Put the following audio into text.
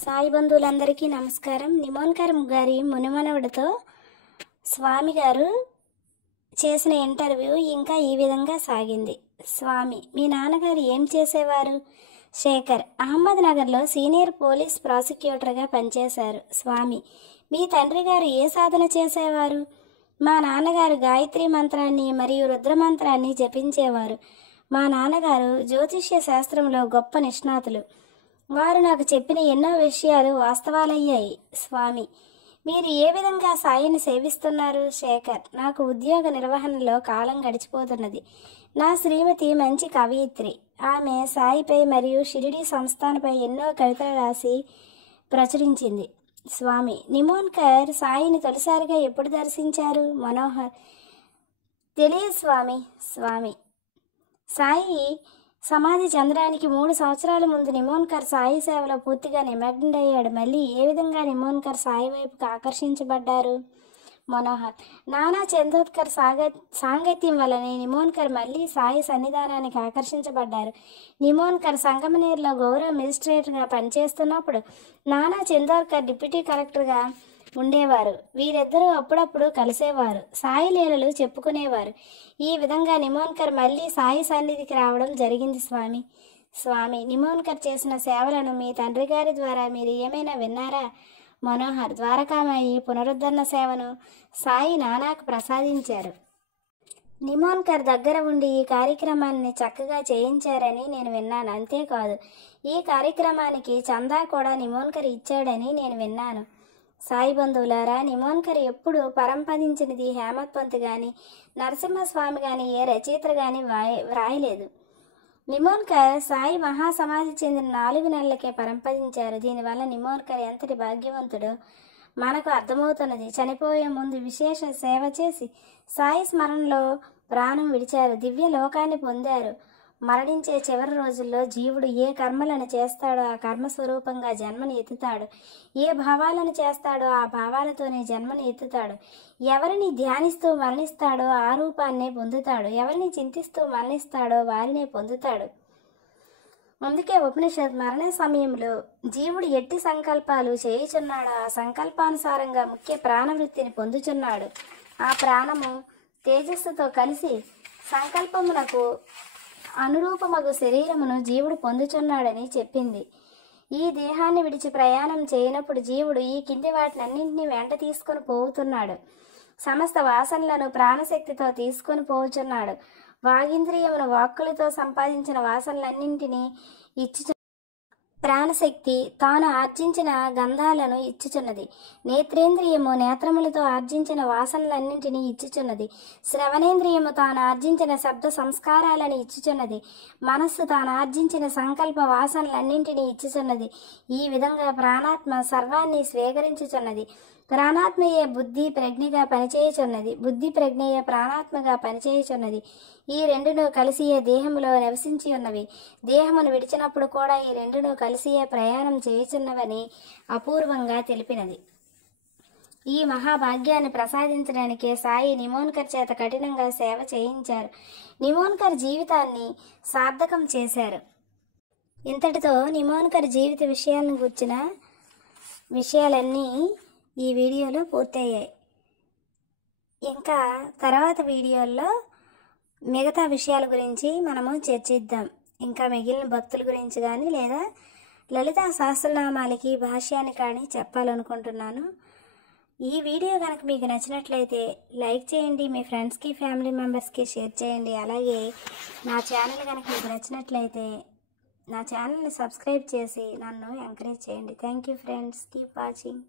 సాయి బంధువులందరికీ నమస్కారం. నిమోన్కర్ గారి మునిమనవడితో స్వామి గారు చేసిన ఇంటర్వ్యూ ఇంకా ఈ విధంగా సాగింది. స్వామి: మీ నాన్నగారు ఏం చేసేవారు? శేఖర్: అహ్మద్ నగర్లో సీనియర్ పోలీస్ ప్రాసిక్యూటర్గా పనిచేశారు. స్వామి: మీ తండ్రి గారు ఏ సాధన చేసేవారు? మా నాన్నగారు గాయత్రి మంత్రాన్ని మరియు రుద్రమంత్రాన్ని జపించేవారు. మా నాన్నగారు జ్యోతిష్య శాస్త్రంలో గొప్ప నిష్ణాతులు. వారు నాకు చెప్పిన ఎన్నో విషయాలు వాస్తవాలయ్యాయి. స్వామి: మీరు ఏ విధంగా సాయిని సేవిస్తున్నారు? శేఖర్: నాకు ఉద్యోగ నిర్వహణలో కాలం గడిచిపోతున్నది. నా శ్రీమతి మంచి కవయిత్రి. ఆమె సాయిపై మరియు షిరిడి సంస్థానపై ఎన్నో కవితలు రాసి ప్రచురించింది. స్వామి: నిమోన్కర్ సాయిని తొలిసారిగా ఎప్పుడు దర్శించారు? మనోహర్: తెలియదు స్వామి. స్వామి: సాయి సమాధి చంద్రానికి 3 సంవత్సరాల ముందు నిమోన్కర్ సాయి సేవలో పూర్తిగా నిమగ్నుడయ్యాడు. మళ్ళీ ఏ విధంగా నిమోన్కర్ సాయి వైపుకు ఆకర్షించబడ్డారు? మనోహర్: నానా చందోద్కర్ సాంగత్యం వల్లనే నిమోన్కర్ మళ్ళీ సాయి సన్నిధానానికి ఆకర్షించబడ్డారు. నిమోన్కర్ సంగమనేర్లో గౌరవ మెజిస్ట్రేట్గా పనిచేస్తున్నప్పుడు నానా చందోద్కర్ డిప్యూటీ కలెక్టర్గా ఉండేవారు. వీరిద్దరూ అప్పుడప్పుడు కలిసేవారు, సాయి లీలలు చెప్పుకునేవారు. ఈ విధంగా నిమోన్కర్ మళ్ళీ సాయి సన్నిధికి రావడం జరిగింది. స్వామి: స్వామి: నిమోన్కర్ చేసిన సేవలను మీ తండ్రి గారి ద్వారా మీరు ఏమైనా విన్నారా? మనోహర్: ద్వారకామాయి పునరుద్ధరణ సేవను సాయి నానాకు ప్రసాదించారు. నిమోన్కర్ దగ్గర ఉండి ఈ కార్యక్రమాన్ని చక్కగా చేయించారని నేను విన్నాను. అంతేకాదు, ఈ కార్యక్రమానికి చందా కూడా నిమోన్కర్ ఇచ్చాడని నేను విన్నాను. సాయి బంధువులారా, నిమోన్కర్ ఎప్పుడు పరంపదించినది హేమత్ పంత్ కానీ నరసింహస్వామి కానీ ఏ రచయితలు కానీ వ్రాయలేదు. నిమోన్కర్ సాయి మహాసమాధి చెందిన 4 నెలలకే పరంపదించారు. దీనివల్ల నిమోన్కర్ ఎంతటి భాగ్యవంతుడో మనకు అర్థమవుతున్నది. చనిపోయే ముందు విశేష సేవ చేసి సాయి స్మరణలో ప్రాణం విడిచారు, దివ్య లోకాన్ని పొందారు. మరణించే చివరి రోజుల్లో జీవుడు ఏ కర్మలను చేస్తాడో ఆ కర్మస్వరూపంగా జన్మని ఎత్తుతాడు. ఏ భావాలను చేస్తాడో ఆ భావాలతోనే జన్మని ఎత్తుతాడు. ఎవరిని ధ్యానిస్తూ మరణిస్తాడో ఆ రూపాన్నే పొందుతాడు. ఎవరిని చింతిస్తూ మరణిస్తాడో వారినే పొందుతాడు. అందుకే ఉపనిషత్ మరణ సమయంలో జీవుడు ఎట్టి సంకల్పాలు చేయుచున్నాడో ఆ సంకల్పానుసారంగా ముఖ్య ప్రాణవృత్తిని పొందుచున్నాడు. ఆ ప్రాణము తేజస్సుతో కలిసి సంకల్పమునకు అనురూపమగు శరీరమును జీవుడు పొందుచున్నాడని చెప్పింది. ఈ దేహాన్ని విడిచి ప్రయాణం చేయనప్పుడు జీవుడు ఈ కింది వాటినన్నింటినీ వెంట తీసుకొని పోతున్నాడు. సమస్త వాసనలను ప్రాణశక్తితో తీసుకొని పోచున్నాడు. వాగింద్రియమును వాక్కులతో సంపాదించిన వాసనలన్నింటినీ ఇచ్చి ప్రాణశక్తి తాను ఆర్జించిన గంధాలను ఇచ్చుచున్నది. నేత్రేంద్రియము నేత్రములతో ఆర్జించిన వాసనలన్నింటినీ ఇచ్చుచున్నది. శ్రవణేంద్రియము తాను ఆర్జించిన శబ్ద సంస్కారాలను ఇచ్చుచున్నది. మనస్సు తాను ఆర్జించిన సంకల్ప వాసనలన్నింటినీ ఇచ్చుచున్నది. ఈ విధంగా ప్రాణాత్మ సర్వాన్ని స్వీకరించుచున్నది. ప్రాణాత్మయే బుద్ధి ప్రజ్ఞగా పనిచేయుచున్నది. బుద్ధి ప్రజ్ఞయే ప్రాణాత్మగా పనిచేయుచున్నది. ఈ రెండును కలిసియే దేహములో నివసించి ఉన్నవి. దేహమును విడిచినప్పుడు కూడా ఈ రెండును కలిసియే ప్రయాణం చేయుచున్నవని అపూర్వంగా తెలిపినది. ఈ మహాభాగ్యాన్ని ప్రసాదించడానికే సాయి నిమోన్కర్ చేత కఠినంగా సేవ చేయించారు. నిమోన్కర్ జీవితాన్ని సార్థకం చేశారు. ఇంతటితో నిమోన్కర్ జీవిత విషయాలను గుర్చిన విషయాలన్నీ ఈ వీడియోలో పూర్తయ్యాయి. ఇంకా తర్వాత వీడియోల్లో మిగతా విషయాల గురించి మనము చర్చిద్దాం. ఇంకా మిగిలిన భక్తుల గురించి కానీ లేదా లలితా సహస్రనామాలకి భాష్యాన్ని కానీ చెప్పాలనుకుంటున్నాను. ఈ వీడియో కనుక మీకు నచ్చినట్లయితే లైక్ చేయండి, మీ ఫ్రెండ్స్కి ఫ్యామిలీ మెంబర్స్కి షేర్ చేయండి. అలాగే నా ఛానల్ కనుక మీకు నచ్చినట్లయితే నా ఛానల్ని సబ్స్క్రైబ్ చేసి నన్ను ఎంకరేజ్ చేయండి. Thank you friends. Keep watching.